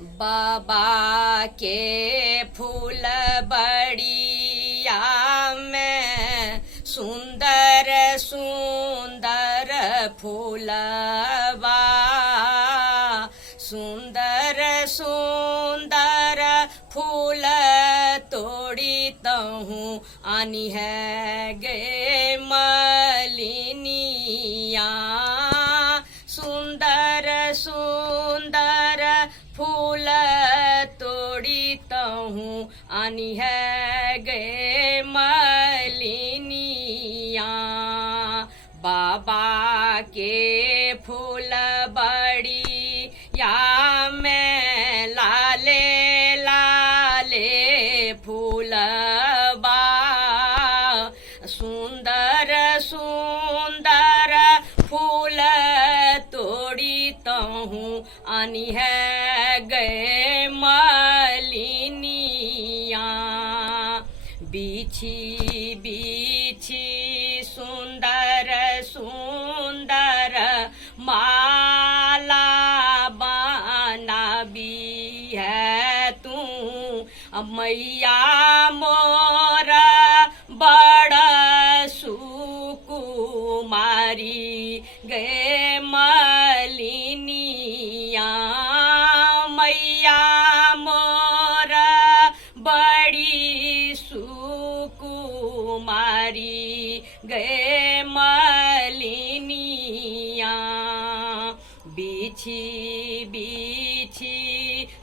बाबा के फूल बड़िया में सुंदर सुंदर फूलवा, सुंदर सुंदर फूल तोड़ी तहूँ आनी है गे मलिनिया। सुंदर सुंदर फूल तोड़ी तहूँ आनी है गे मलिनिया। बाबा के फूल बड़िया में लाले लाले फूलबा, सुंदर सुंदर फूल तोड़ी तहूँ आनी है गे मलिनिया। बिछी बिछी सुंदर सुंदर माला बनाबी है तू मैया मोरा बड़ा सुकुमारी गे मलिनिया। मैया मोरा बड़ी सुकुमारी गे मलिनिया। बिछी बिछी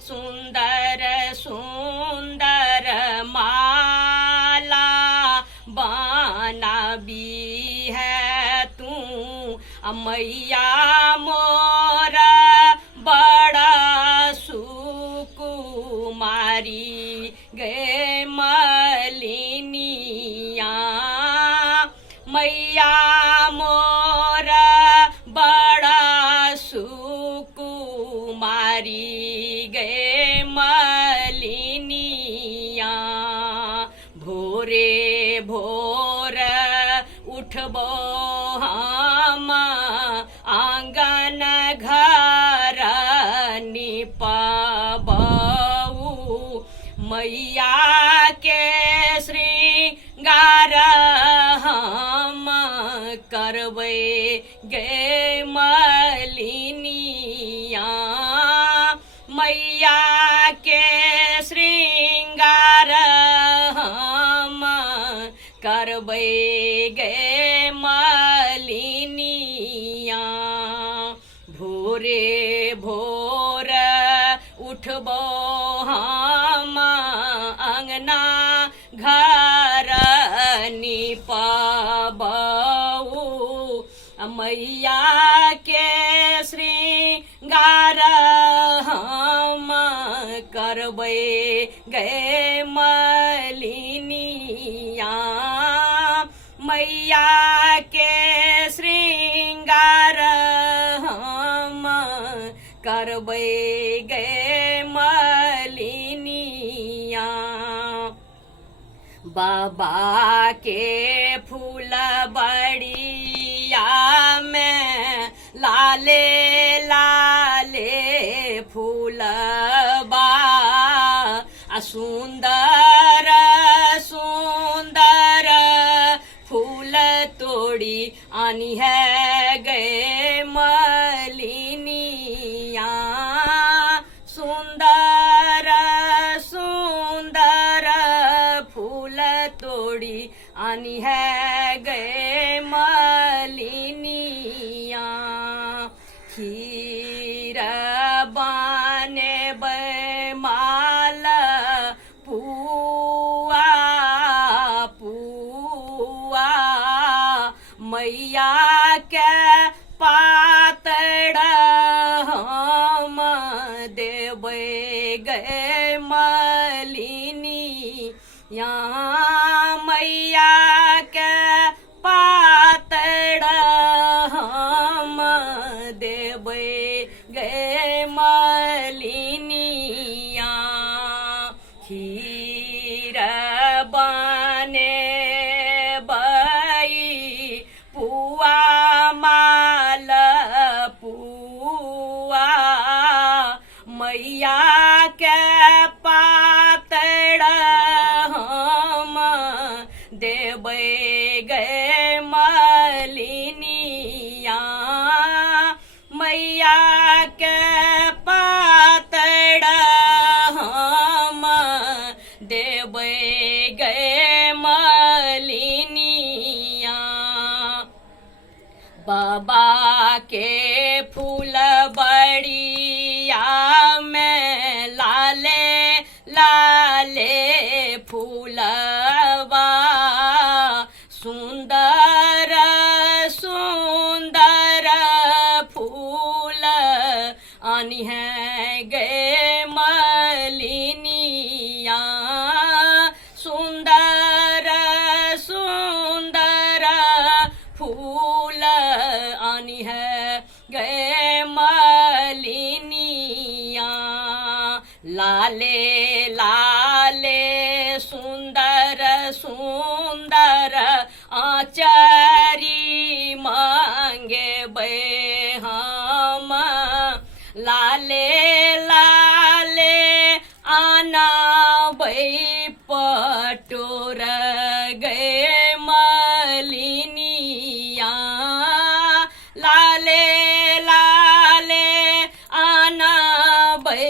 सुंदर सुंदर माला बनाबी है तू मैया मोरा बड़ा सुकुमारी गे मलिनिया। मैया मोरा बड़ा सुकुमारी गे मलिनिया। भोरे भोर उठबो हम आंगन घर निपबऊ, मैया के श्रृंगार हम करबै गे मलिनिया। मैया के श्रृंगार हम करबै गे मलिनिया। भोरे भोर उठबो हम अंगना घर निपबऊ, मैया के श्रृंगार हम करबै गे मलिनिया। मैया के श्रृंगार हम करबै गे मलिनिया। बाबा के फूल बड़िया में लाले लाले फूलबा, सुंदर सुंदर फूल तोड़ी आनी है गे मलिनिया। सुंदर सुंदर फूल तोड़ी आनी है गे मलिनिया। खीर बाने माल पुआ पुआ, मैया के पातड़ हम देबै गे मलिनिया। मैया के पातड़ हम देबै गे मलिनिया। खीर बने बई पुआ माल पुआ, मैया गे मलिनिया सुंदर सुंदर फूल आनी है गे मलिनिया लाले लाले सुंदर सुंदर आचारी मांगे बे हम लाले लाले आना बै पटोर गए मलिनिया लाले लाले आना बै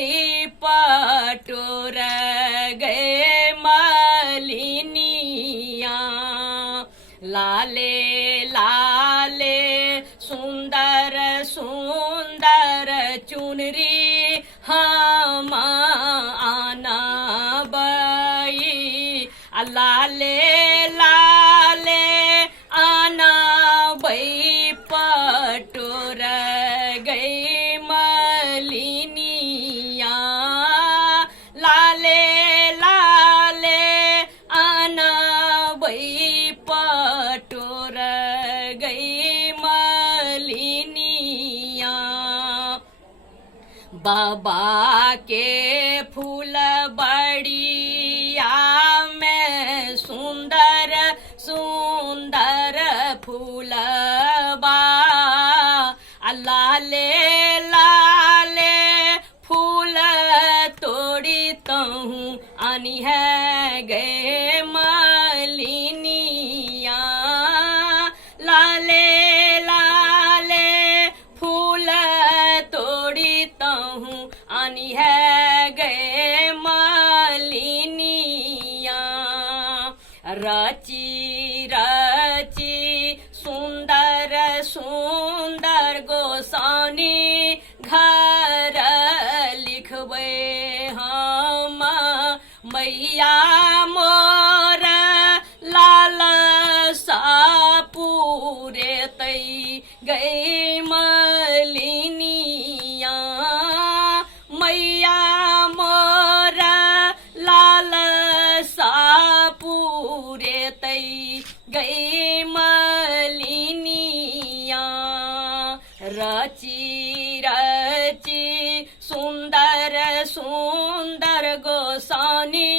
पटोर गए मलिनिया लाले लाले सुंदर सुंदर चुनरी हम आना बई लाले लाले आना बई पटोर गई मलिनिया लाले लाले आना बई पटोर गई मलिनिया बाबा के फूल बड़िया में सुंदर सुंदर फूल बा लाले लाले फूल तोड़ी तहूँ आनी है गे मलिनिया लाले लाले फूल तोड़ी तहूँ आनी है गे मलिनिया रची रची सुंदर सुंदर गोसानी घर लिखबे हम मैया मोर लाल सा पूरे तई गई मलिनिया मैया मोर लाल सा पूरे तई गई मलिनिया रची रची सुंदर सुंदर गोसानी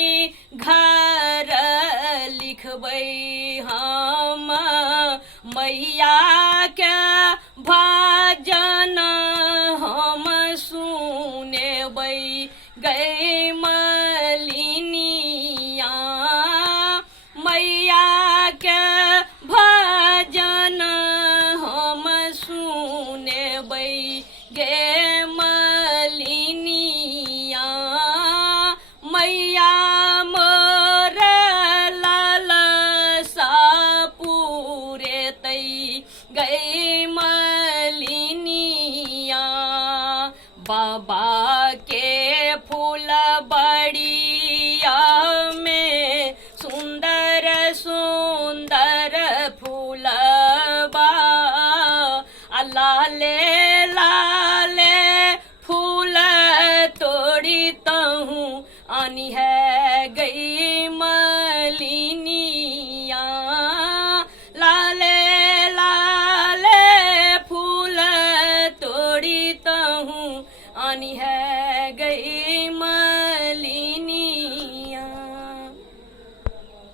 घर लिखबै हम मैया के भजन हम सुनेबै गई मलिनिया मैया के भजन हम सुनेबै गे मलिनिया मैया मोर लाल सा पूरे तई गई मलिनिया बाबा के फूल बड़िया में सुंदर सुंदर फूल बा लाले